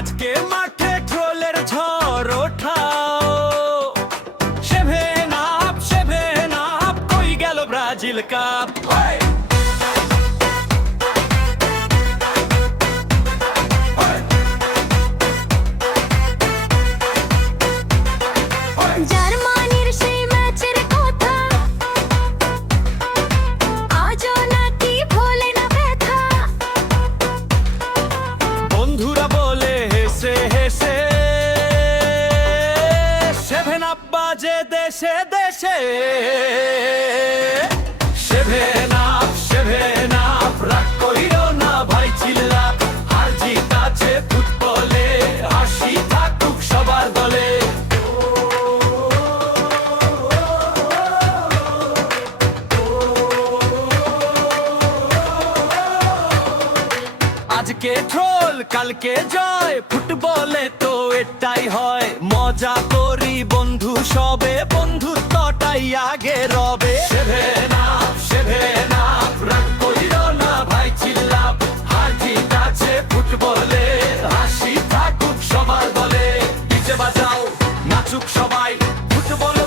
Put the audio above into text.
আজকে মাঠে ট্রোলের ঝড় ওঠাও, সেভেন আপ কই গেল ব্রাজিল কাপ। জার্মানির সেই ম্যাচের কথা আজও নাকি ভোলে না ব্যথা। বন্ধুরা বলে হেসে হেসে সেভেন আপ বাজে দেশে দেশে। সেভেন আপ রাগ কইরো না ভাই চিল্লাপ, হার জিত আছে ফুটবলে, হাসি থাকুক সবার দলে। আজকে ট্রোল কালকে জয়, ফুটবলে তো এটাই হয়। মজা করি বন্ধু সবে, বন্ধুত্বটাই আগে রবে। সেভেন আপ রাগ কইরো না ভাই চিল্লাপ, হার জিত আছে ফুটবলে, হাসি থাকুক সবার দলে। ডিজে বাজাও নাচুক সবাই, ফুটবল